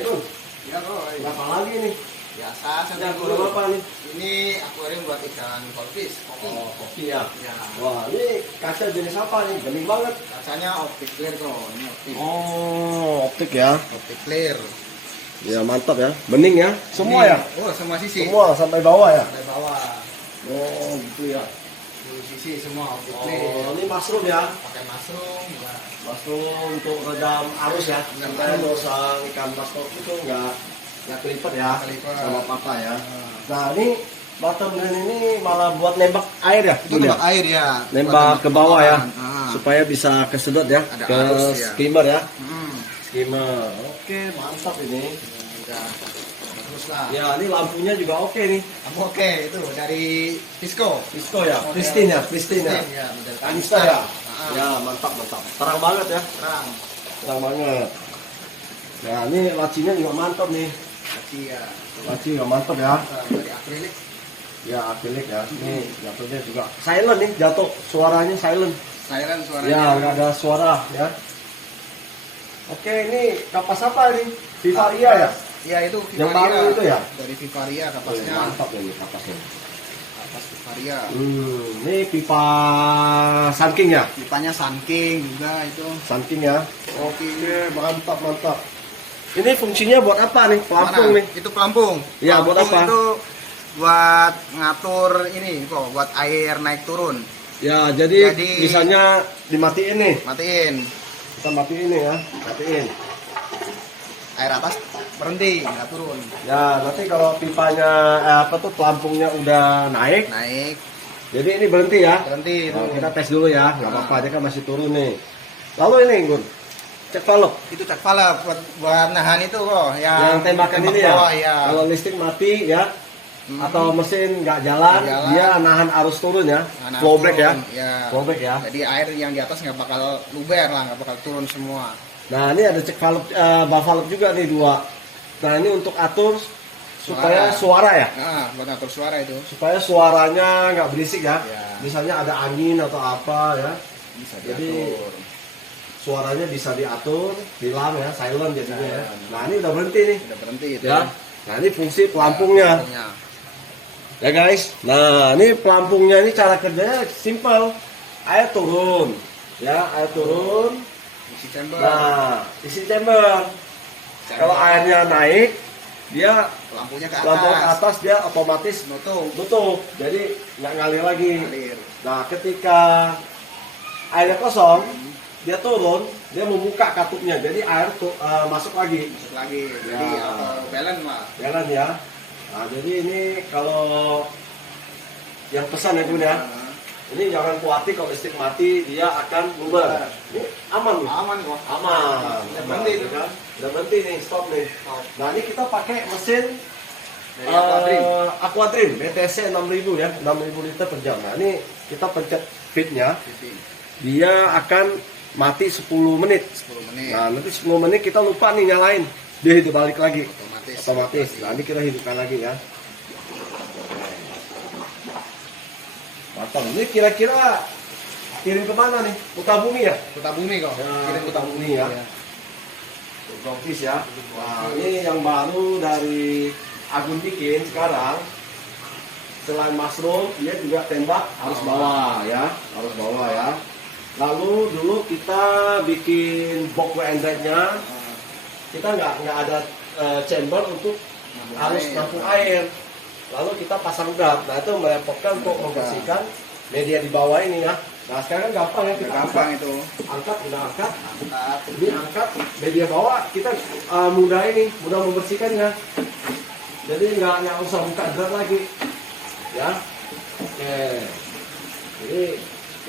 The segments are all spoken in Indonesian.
Kun. Ya kok. Berapa lagi nih? Biasa Ya, satu kurang apa nih? Ini akuarium buat ikan goldfish, kopi. Oh, kopi ya. Ya. Wah, ini kaca jenis apa nih? Bening banget. Kacanya optik clear kok. Ini optik. Oh, optik ya. Optik clear. Ya, mantap ya. Bening ya. Semua ya? Oh, semua sisi. Semua sampai bawah ya. Sampai bawah. Oh, gitu ya. Seluruh sisi semua optik Oh, clear. ini mushroom ya. Pakai mushroom, enggak. Mushroom untuk redam arus ya. Supaya dosa ikan mushroom itu nggak kelipet ya. Kelipet. Sama papa ya. Nah, ini bottom drain ini malah buat nembak air ya. Itu nembak air ya. Nembak ke bawah ya. Ah. Supaya bisa kesedot ya. Ada Ke arus ya. skimmer ya. Hmm. Skimmer. Oke, mantap ini. Udah bagus lah. Ya, ini lampunya juga oke nih. Oke, itu dari Visco. Visco ya. Model Pristine ya. Pristine ya. Ya, model Kanista ya. Ah. Ya, mantap mantap. Terang banget ya. Terang. Terang banget. Ya, ini lacinya juga mantap nih. Kaki ya. Laci juga mantap ya. Dari akrilik. Ya, akrilik ya. Ini jatuhnya juga silent nih, jatuh. Suaranya silent. Silent suaranya. Ya, nggak ada suara ya. Oke, ini kapas apa ini? Vivaria ya? Ya, itu Yang Vivaria. baru itu ya? Dari Vivaria Oh, kapasnya. mantap ini kapasnya. Kapas Vivaria. Ini pipa Sun ya? Pipanya Sun King juga itu. Sun ya. Oke, mantap mantap. Ini fungsinya buat apa nih? Pelampung Mana? nih. Itu pelampung. Ya, buat Pelampung apa? Itu buat ngatur ini kok, buat air naik turun. Ya, jadi Jadi- misalnya dimatiin nih. Matiin. Kita matiin nih ya, matiin. Air atas berhenti, nggak turun. Ya, nanti kalau pipanya pelampungnya udah naik, Naik, jadi ini berhenti ya. berhenti. Nah, Itu. kita tes dulu ya, nggak apa-apa, dia kan masih turun nih. Lalu ini, Gun, cek valve. Itu cek valve buat nahan itu kok, Yang tembakan tembak ini ya. bawah, ya. Kalau listrik mati ya, atau mesin nggak jalan, Nggak jalan. dia nahan arus turun ya, Nahan flow back ya, turun, ya. flow back ya. Jadi air yang di atas nggak bakal luber lah, nggak bakal turun semua. Nah, ini ada cek valve, valve juga nih dua. Nah, ini untuk atur supaya suara ya, Nah, buat ngatur suara itu. supaya suaranya nggak berisik ya. Ya. Misalnya ada angin atau apa ya, Bisa Jadi, diatur. suaranya bisa diatur, hilang ya, silent jadinya ya. Silent. Nah, ini udah berhenti nih Udah berhenti itu. ya. Nah, ini fungsi pelampungnya Pelampungnya. ya guys. Nah, ini pelampungnya ini cara kerjanya simple. Air turun ya, air turun. Isi chamber. Nah, isi chamber. Kalau airnya naik, dia Lampunya ke lampu ke atas. atas dia otomatis tutup. Jadi nggak ngalir lagi. Ngalir. Nah, ketika airnya kosong, dia turun, dia membuka katupnya. Jadi air masuk lagi. Masuk lagi. Ya. Jadi balance lah. Jalan ya. Nah, jadi ini kalau yang pesan ya Bun ya. Ini jangan khawatir kalau listrik mati dia akan bubar. Ini aman nih. Aman kok. Aman. Udah berhenti itu. kan? Udah berhenti nih, stop nih. Nah, ini kita pakai mesin Dari Aquadream. Aquadream BTC 6000 ya, 6000 liter per jam. Nah, ini kita pencet feednya, dia akan mati 10 menit. 10 menit. Nah, nanti 10 menit kita lupa nih nyalain. Dia hidup balik lagi. Otomatis. Nah, ini kita hidupkan lagi ya. Mantap. Ini kira-kira kirim kemana nih? Sukabumi ya? Kota Bumi kok. Ya, Kirim Kota Bumi ya. Goldfish ya. Nah, ini yang baru dari Agun bikin sekarang. Selain mushroom, dia juga tembak harus bawah ya, harus bawah ya. Lalu dulu kita bikin box WNZ-nya, kita nggak ada chamber untuk harus nampung air. Lalu kita pasang dap. Nah, itu merepotkan untuk membersihkan media di bawah ini ya. Nah, sekarang gampang ya, kita Gampang angkat. itu. Angkat, udah angkat. Angkat. Ini angkat media bawah, kita mudah ini, mudah membersihkannya. Jadi nggak usah buka drat lagi, ya. Oke, ini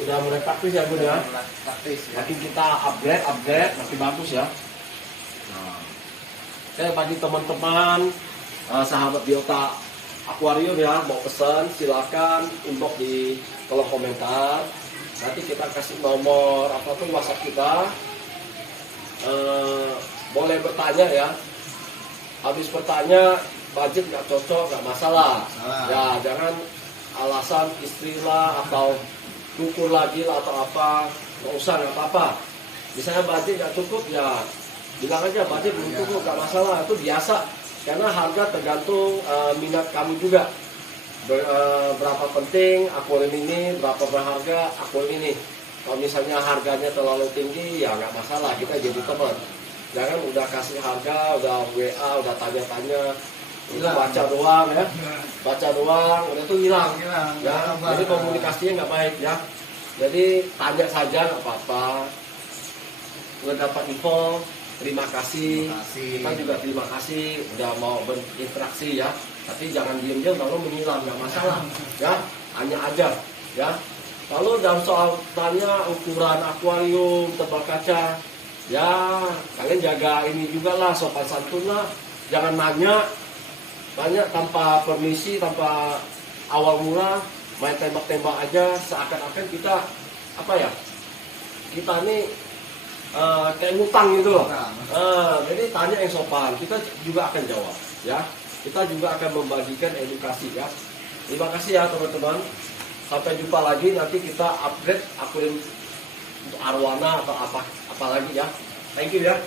udah mulai praktis ya Bun ya. Praktis ya. Makin kita upgrade, masih bagus ya. Nah, bagi teman-teman sahabat Biota Aquarium ya, mau pesan silakan inbox di kolom komentar. Nanti kita kasih nomor apapun WhatsApp kita. Boleh bertanya ya. Habis bertanya budget nggak cocok nggak masalah. Ya jangan alasan istri lah atau ukur lagi lah atau apa, nggak usah, nggak apa-apa. Misalnya budget nggak cukup ya bilang aja budget belum cukup, nggak masalah, itu biasa. Karena harga tergantung minat kamu juga. Berapa penting akuarium ini, berapa berharga akuarium ini. Kalau misalnya harganya terlalu tinggi, ya nggak masalah, kita jadi teman. Jangan udah kasih harga, udah WA, udah tanya-tanya, baca doang ya, baca doang, udah tuh hilang. Ya, jadi komunikasinya nggak baik ya. Jadi tanya saja nggak apa-apa. Udah dapat info, terima kasih. Kita juga terima kasih udah mau berinteraksi ya. Tapi jangan diam-diam lalu menghilang, nggak masalah ya. Tanya aja ya. Kalau dalam soal tanya ukuran akuarium, tebal kaca, ya kalian jaga ini juga lah, sopan santun lah. Jangan nanya tanpa permisi, tanpa awal mula, main tembak-tembak aja, seakan-akan kita apa ya? Kita ini kayak ngutang gitu loh. Jadi tanya yang sopan, kita juga akan jawab ya. Kita juga akan membagikan edukasi ya. Terima kasih ya teman-teman. Sampai jumpa lagi, nanti kita upgrade akuarium untuk arwana atau apa lagi ya. Thank you ya.